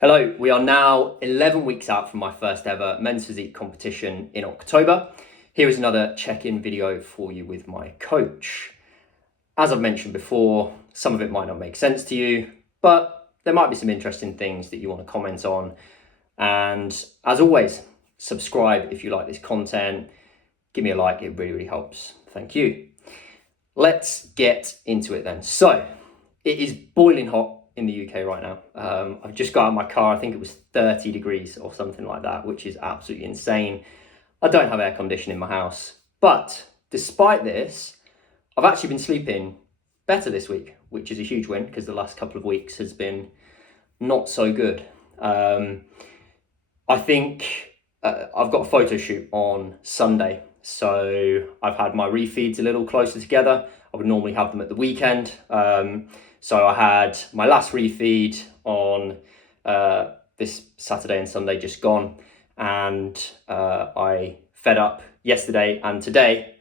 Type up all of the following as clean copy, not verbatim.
Hello, we are now 11 weeks out from my first ever men's physique competition in October. Here is another check-in video for you with my coach. As I've mentioned before, some of it might not make sense to you, but there might be some interesting things that you want to comment on. And as always, subscribe if you like this content. Give me a like, it really helps. Thank you. Let's get into it then. So, it is boiling hot in the UK right now. I've just got out of my car. I think it was 30 degrees or something like that, which is absolutely insane. I don't have air conditioning in my house, but despite this, I've actually been sleeping better this week, which is a huge win because the last couple of weeks has been not so good. I think I've got a photo shoot on Sunday, so I've had my refeeds a little closer together. I would normally have them at the weekend. So I had my last refeed on this Saturday and Sunday just gone, and I fed up yesterday and today.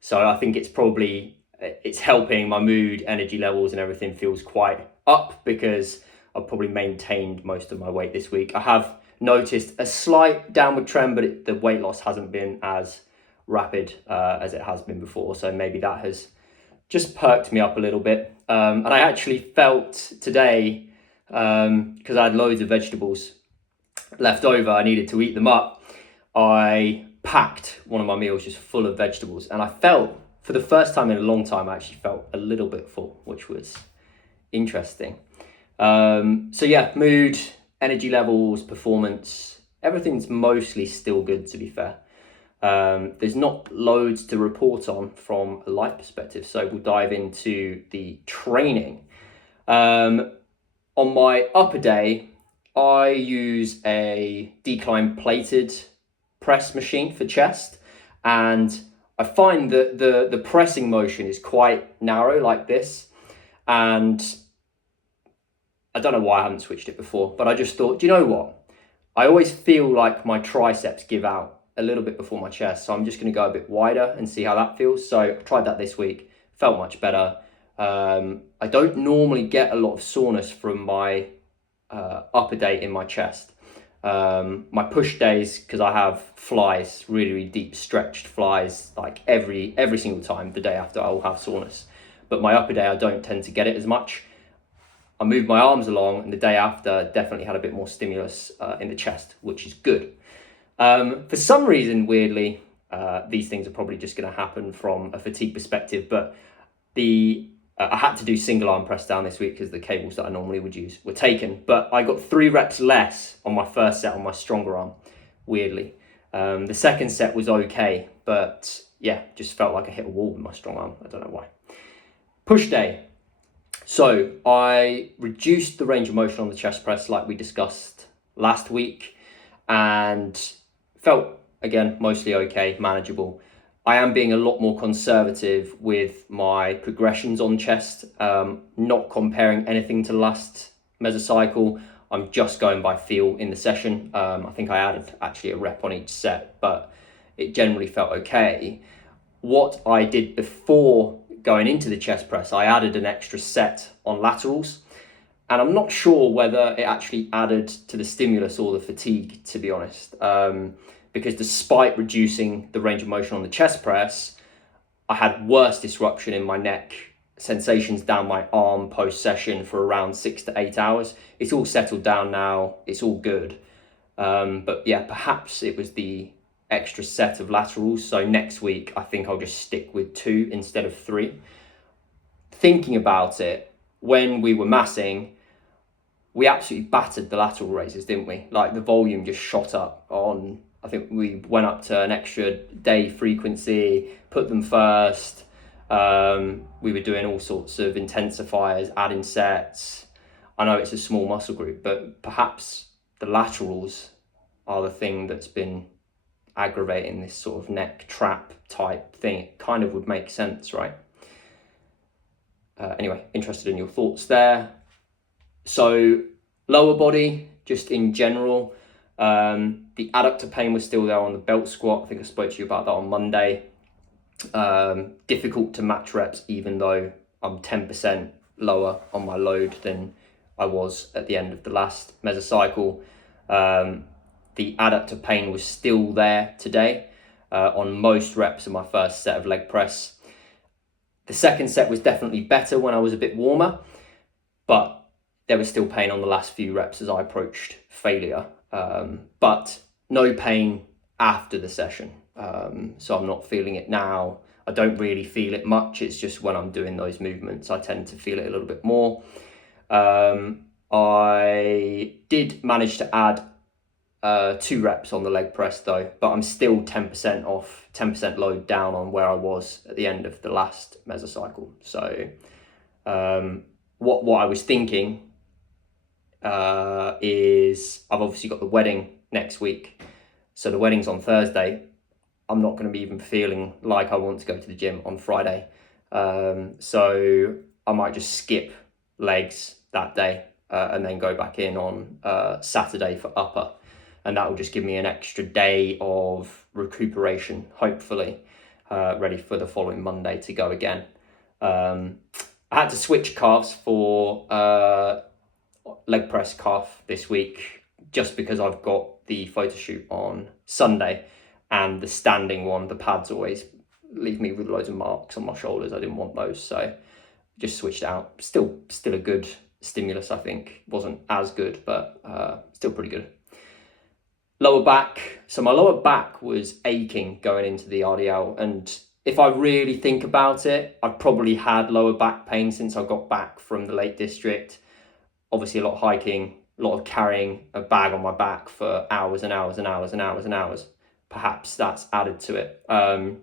So I think it's helping my mood, energy levels and everything feels quite up because I've probably maintained most of my weight this week. I have noticed a slight downward trend, but the weight loss hasn't been as rapid as it has been before. So maybe that has just perked me up a little bit. And I actually felt today, because I had loads of vegetables left over, I needed to eat them up. I packed one of my meals just full of vegetables, and I felt, for the first time in a long time, I actually felt a little bit full, which was interesting. So yeah, mood, energy levels, performance, everything's mostly still good, to be fair. There's not loads to report on from a life perspective, so we'll dive into the training. On my upper day, I use a decline plated press machine for chest, and I find that the pressing motion is quite narrow like this, and I don't know why I haven't switched it before, but I just thought, do you know what? I always feel like my triceps give out a little bit before my chest, so I'm just going to go a bit wider and see how that feels. So I tried that this week, felt much better. I don't normally get a lot of soreness from my upper day in my chest. My push days, because I have flies, really deep stretched flies, like every single time the day after I'll have soreness. But my upper day, I don't tend to get it as much. I moved my arms along, and the day after definitely had a bit more stimulus in the chest, which is good. For some reason, weirdly, these things are probably just going to happen from a fatigue perspective, but I had to do single arm press down this week because the cables that I normally would use were taken, but I got 3 reps less on my first set on my stronger arm, weirdly. The second set was okay, but yeah, just felt like I hit a wall with my strong arm. I don't know why. Push day. So I reduced the range of motion on the chest press like we discussed last week, and felt, again, mostly okay, manageable. I am being a lot more conservative with my progressions on chest, not comparing anything to last mesocycle. I'm just going by feel in the session. I think I added actually a rep on each set, but it generally felt okay. What I did before going into the chest press, I added an extra set on laterals. And I'm not sure whether it actually added to the stimulus or the fatigue, to be honest. Because despite reducing the range of motion on the chest press, I had worse disruption in my neck, sensations down my arm post-session for around 6 to 8 hours. It's all settled down now. It's all good. But yeah, perhaps it was the extra set of laterals. So next week, I think I'll just stick with 2 instead of 3. Thinking about it, when we were massing, we absolutely battered the lateral raises, didn't we? Like the volume just shot up on, I think we went up to an extra day frequency, put them first. We were doing all sorts of intensifiers, adding sets. I know it's a small muscle group, but perhaps the laterals are the thing that's been aggravating this sort of neck trap type thing. It kind of would make sense, right? Anyway, interested in your thoughts there. So lower body, just in general, the adductor pain was still there on the belt squat. I think I spoke to you about that on Monday. Difficult to match reps, even though I'm 10% lower on my load than I was at the end of the last mesocycle. The adductor pain was still there today on most reps of my first set of leg press. The second set was definitely better when I was a bit warmer, but there was still pain on the last few reps as I approached failure. But no pain after the session. So I'm not feeling it now. I don't really feel it much. It's just when I'm doing those movements, I tend to feel it a little bit more. I did manage to add 2 reps on the leg press though, but I'm still 10% off, 10% load down on where I was at the end of the last mesocycle. So what I was thinking is I've obviously got the wedding next week. So the wedding's on Thursday. I'm not going to be even feeling like I want to go to the gym on Friday. So I might just skip legs that day and then go back in on Saturday for upper. And that will just give me an extra day of recuperation, hopefully, ready for the following Monday to go again. I had to switch calves for leg press calf this week just because I've got the photo shoot on Sunday, and the standing one, the pads always leave me with loads of marks on my shoulders. I didn't want those, so just switched out. Still a good stimulus, I think. Wasn't as good, but still pretty good. Lower back. So my lower back was aching going into the RDL, and if I really think about it, I've probably had lower back pain since I got back from the Lake District. Obviously a lot of hiking, a lot of carrying a bag on my back for hours and hours and hours and hours and hours. Perhaps that's added to it. And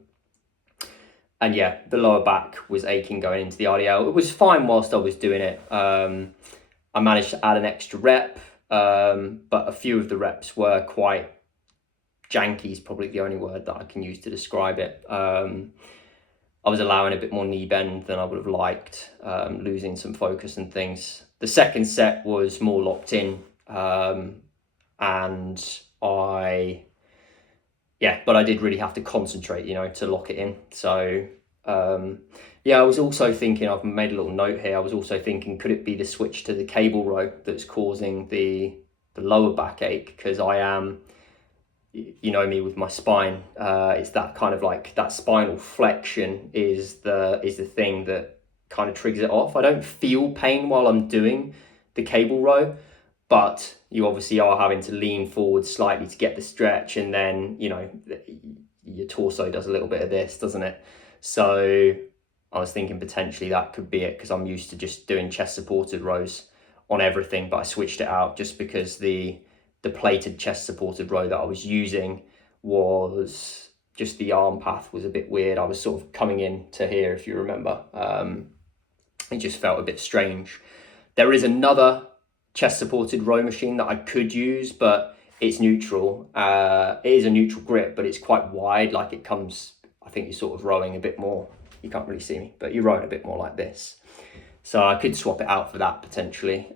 yeah, the lower back was aching going into the RDL. It was fine whilst I was doing it. I managed to add an extra rep, but a few of the reps were quite janky, is probably the only word that I can use to describe it. I was allowing a bit more knee bend than I would have liked, losing some focus and things. The second set was more locked in, and but I did really have to concentrate, to lock it in. So, I was also thinking, I've made a little note here, I was also thinking, could it be the switch to the cable row that's causing the lower back ache? Because I am, you know me with my spine, it's that kind of like that spinal flexion is the thing that kind of triggers it off. I don't feel pain while I'm doing the cable row, but you obviously are having to lean forward slightly to get the stretch, and then your torso does a little bit of this, doesn't it? So I was thinking potentially that could be it, because I'm used to just doing chest supported rows on everything, but I switched it out just because the plated chest supported row that I was using was just, the arm path was a bit weird. I was sort of coming in to here, if you remember. It just felt a bit strange. There is another chest supported row machine that I could use, but it's neutral. It is a neutral grip, but it's quite wide. Like it comes, I think you're sort of rowing a bit more. You can't really see me, but you're rowing a bit more like this. So I could swap it out for that potentially,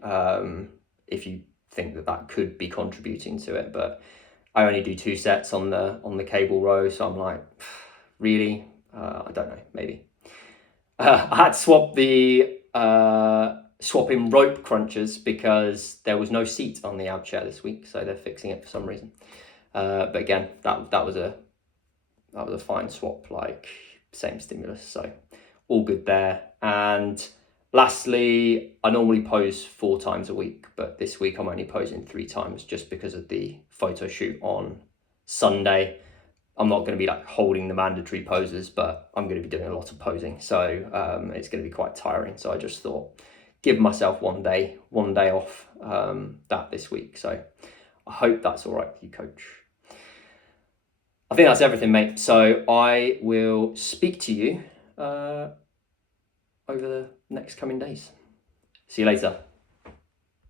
if you think that could be contributing to it. But I only do 2 sets on the cable row, so I'm like, really? I don't know, maybe. I had to swap the swapping rope crunchers because there was no seat on the ab chair this week, so they're fixing it for some reason. But again, that was a fine swap, like same stimulus, so all good there. And lastly, I normally pose 4 times a week, but this week I'm only posing 3 times just because of the photo shoot on Sunday. I'm not going to be like holding the mandatory poses, but I'm going to be doing a lot of posing, so it's going to be quite tiring. So I just thought, give myself one day off that this week. So I hope that's all right with you, coach. I think that's everything, mate. So I will speak to you over the next coming days. See you later.